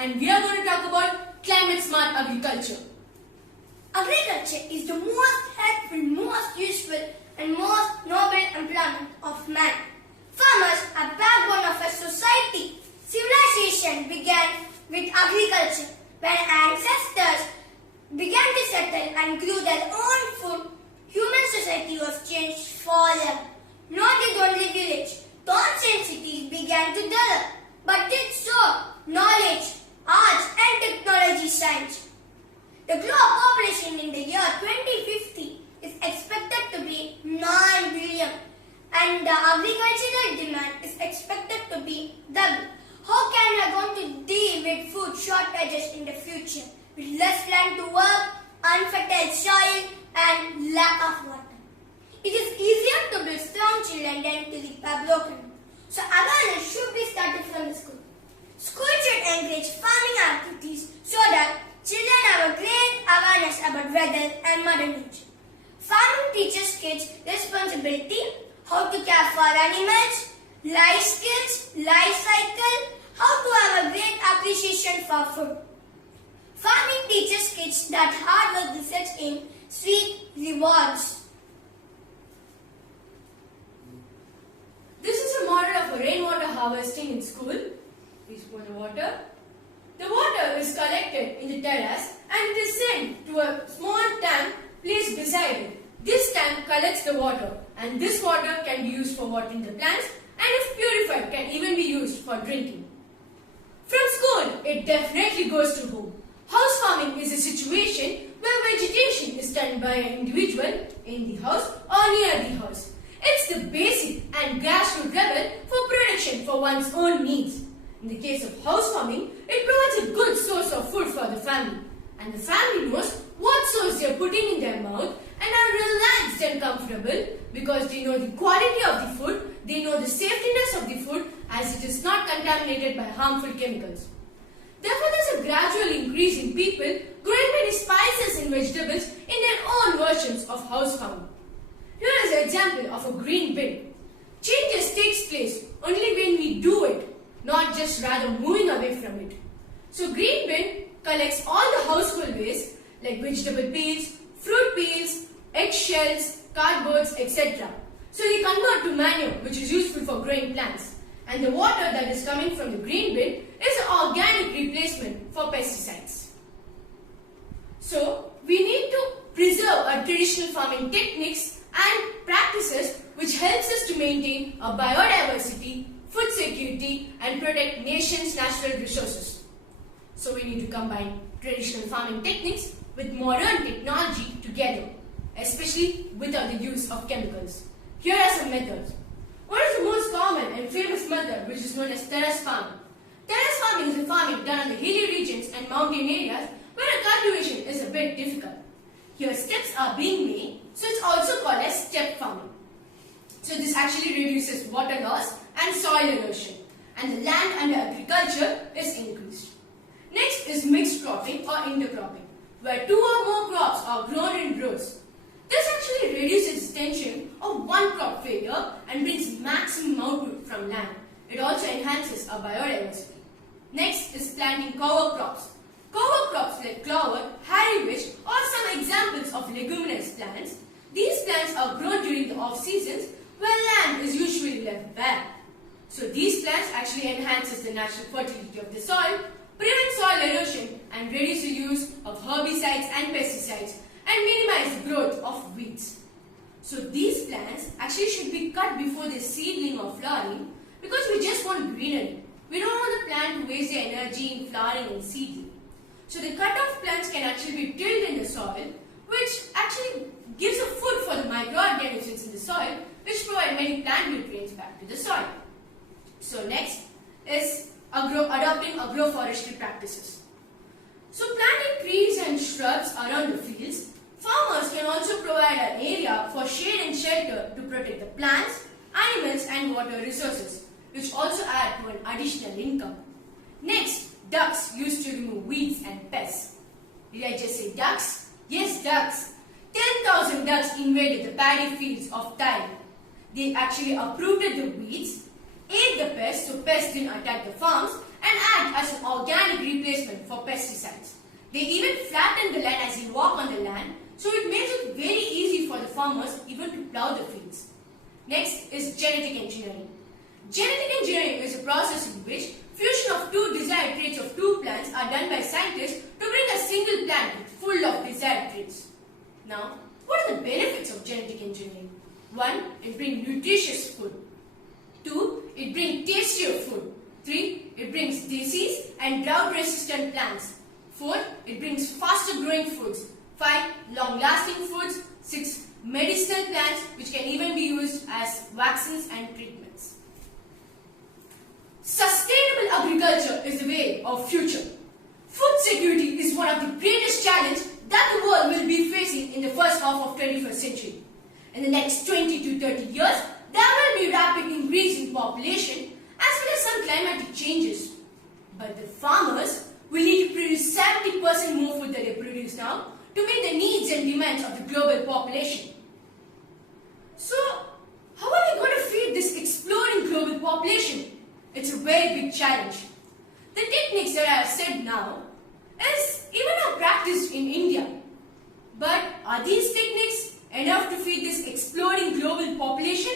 and we are going to talk about climate smart agriculture. Agriculture is the most helpful, most useful and most noble employment of man. Farmers are backbone of a society. Civilization began with agriculture. When ancestors began to settle and grew their own food, human society was changed forever. Not did only village, towns and cities began to develop, but did so knowledge, arts and technology science. The global population in the year 2050 is expected to be 9 billion and the agricultural demand is expected to be double. How can we going to deal with food shortages in the future with less land to work, unfertile soil and lack of water? It is easier to build strong children than to repair broken. So awareness should be started from the school. School should encourage farming activities so that children have a great awareness about weather and mother nature. Farming teaches kids responsibility, how to care for animals, life skills, life cycle, how to have a great appreciation for food. Farming teaches kids that hard work results in sweet rewards. This is a model of a rainwater harvesting in school. Please pour the water. The water is collected in the terrace and it is sent to a small tank placed beside it. This tank collects the water and this water can be used for watering the plants and if purified can even be used for drinking. From school, it definitely goes to home. House farming is a situation where vegetation is turned by an individual in the house or near the house. It's the basic and grassroots level for production for one's own needs. In the case of house farming, it provides a good source of food for the family. And the family knows what source they are putting in their mouth and are relaxed and comfortable because they know the quality of the food, they know the safetiness of the food as it is not contaminated by harmful chemicals. Therefore, there is a gradual increase in people growing many spices and vegetables in their own versions of house farming. Here is an example of a green bin. Changes takes place only when we do it, not just rather moving away from it. So green bin collects all the household waste like vegetable peels, fruit peels, eggshells, cardboards, etc. So they convert to manure which is useful for growing plants. And the water that is coming from the green bin is an organic replacement for pesticides. So we need to preserve our traditional farming techniques and practices which helps us to maintain our biodiversity, food security and protect nation's natural resources. So we need to combine traditional farming techniques with modern technology together, especially without the use of chemicals. Here are some methods. What is the most common and famous method which is known as terrace farming? Terrace farming is a farming done in the hilly regions and mountain areas where a cultivation is a bit difficult. Here steps are being made, so it's also called as step farming. So this actually reduces water loss and soil erosion and the land under agriculture is increased. Next is mixed cropping or intercropping, where two or more crops are grown in rows. This actually reduces tension of one crop failure and brings maximum output from land. It also enhances our biodiversity. Next is planting cover crops. Cover crops like clover, harrywitch or some examples of leguminous plants. These plants are grown during the off seasons where land is usually left bare. So these plants actually enhances the natural fertility of the soil, prevent soil erosion and reduce the use of herbicides and pesticides and minimize the growth of weeds. So these plants actually should be cut before the seedling or flowering because we just want greenery. We don't want the plant to waste their energy in flowering and seedling. So the cut off plants can actually be tilled in the soil which actually gives a food for the microorganisms in the soil which provide many plant nutrients back to the soil. So next is adopting agroforestry practices. So planting trees and shrubs around the fields, farmers can also provide an area for shade and shelter to protect the plants, animals and water resources, which also add to an additional income. Next, ducks used to remove weeds and pests. Did I just say ducks? Yes, ducks. 10,000 ducks invaded the paddy fields of Thailand. They actually uprooted the weeds, ate the pests so pests didn't attack the farms and act as an organic replacement They even flatten the land as you walk on the land, so it makes it very easy for the farmers even to plow the fields. Next is genetic engineering. Genetic engineering is a process in which fusion of two desired traits of two plants are done by scientists to bring a single plant full of desired traits. Now, what are the benefits of genetic engineering? 1. It brings nutritious food. 2. It brings tastier food. 3. It brings disease and drought resistant plants. 4. It brings faster growing foods. 5. Long lasting foods. 6. Medicinal plants which can even be used as vaccines and treatments. Sustainable agriculture is the way of future. Food security is one of the greatest challenges that the world will be facing in the first half of 21st century. In the next 20 to 30 years, there will be rapid increase in population as well as some climatic changes. But the farmers will need to produce 70% more food than they produce now to meet the needs and demands of the global population. So, how are we going to feed this exploding global population? It's a very big challenge. The techniques that I have said now is even now practiced in India. But are these techniques enough to feed this exploding global population?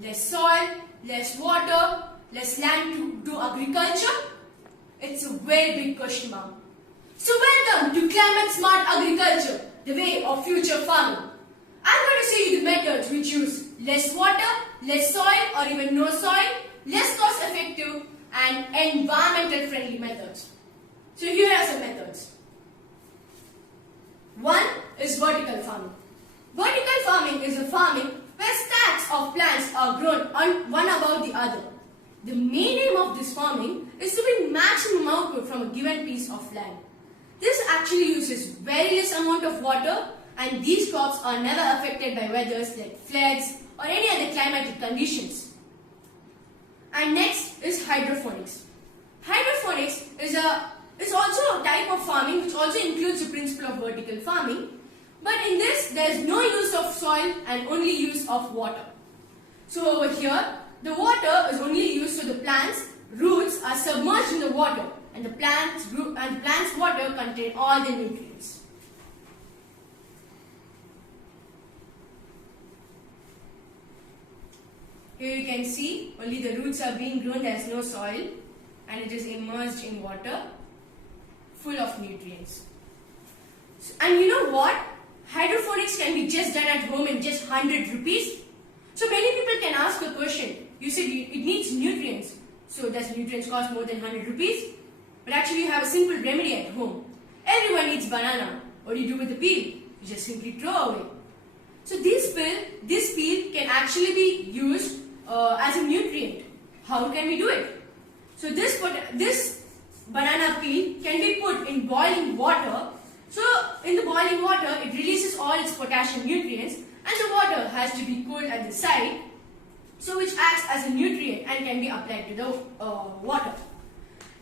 Less soil, less water, less land to do agriculture? It's a very big question mark. So welcome to Climate Smart Agriculture, the way of future farming. I'm going to show you the methods which use less water, less soil or even no soil, less cost effective and environmental friendly methods. So here are some methods. 1 is vertical farming. Vertical farming is a farming where stacks of plants are grown one above the other. The main aim of this farming is to bring maximum output from a given piece of land. This actually uses very less amount of water and these crops are never affected by weathers like floods or any other climatic conditions. And next is hydroponics. Hydrophonics is also a type of farming which also includes the principle of vertical farming. But in this, there is no use of soil and only use of water. So over here, the water is only used so the plant's roots are submerged in the water and the plant's water contain all the nutrients. Here you can see only the roots are being grown, there is no soil and it is immersed in water full of nutrients. And you know what? Hydroponics can be just done at home in just 100 rupees. So many people can ask a question. You said it needs nutrients. So does nutrients cost more than 100 rupees? But actually you have a simple remedy at home. Everyone eats banana. What do you do with the peel? You just simply throw away. So this peel can actually be used as a nutrient. How can we do it? So this banana peel can be put in boiling water. So in the boiling water, it releases all its potassium nutrients and the water has to be cooled at the side, so which acts as a nutrient and can be applied to the water.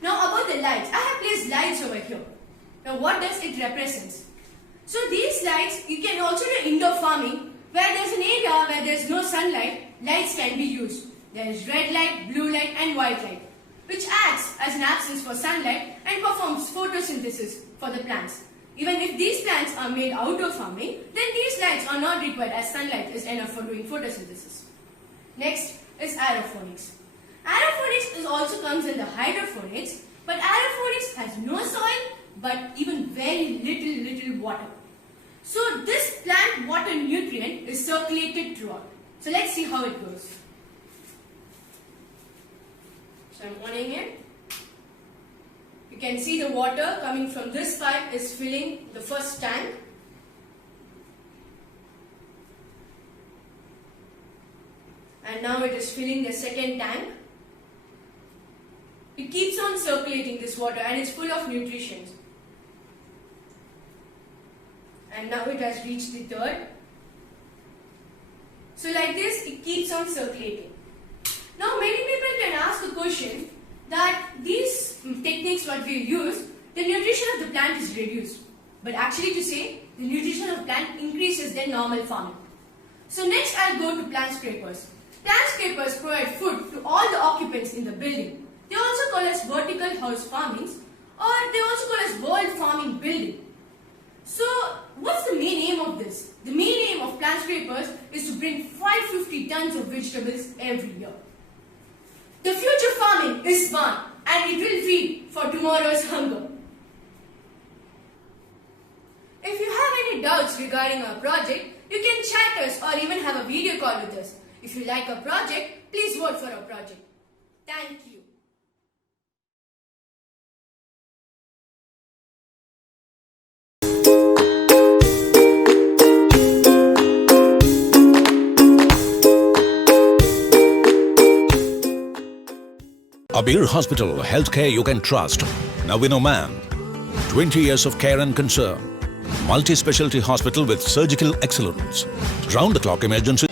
Now about the lights, I have placed lights over here. Now what does it represent? So these lights, you can also do indoor farming where there is an area where there is no sunlight, lights can be used. There is red light, blue light and white light, which acts as an absence for sunlight and performs photosynthesis for the plants. Even if these plants are made outdoor farming, then these lights are not required as sunlight is enough for doing photosynthesis. Next is aerophonics. Aerophonics also comes in the hydroponics, but aerophonics has no soil but even very little water. So this plant water nutrient is circulated throughout. So let's see how it goes. So I'm oning it. You can see the water coming from this pipe is filling the first tank. And now it is filling the second tank. It keeps on circulating this water and it's full of nutrition. And now it has reached the third. So like this, it keeps on circulating. Now many people can ask the question that these techniques what we use, the nutrition of the plant is reduced. But actually to say, the nutrition of the plant increases than normal farming. So next I'll go to plant scrapers. Plant scrapers provide food to all the occupants in the building. They also call as vertical house farmings or they also call as world farming building. So, what's the main aim of this? The main aim of plant scrapers is to bring 550 tons of vegetables every year. The future farming is one, and it will feed for tomorrow's hunger. If you have any doubts regarding our project, you can chat us or even have a video call with us. If you like our project, please vote for our project. Thank you. Abir Hospital, healthcare you can trust. Now we know man. 20 years of care and concern. Multi-specialty hospital with surgical excellence. Round-the-clock emergency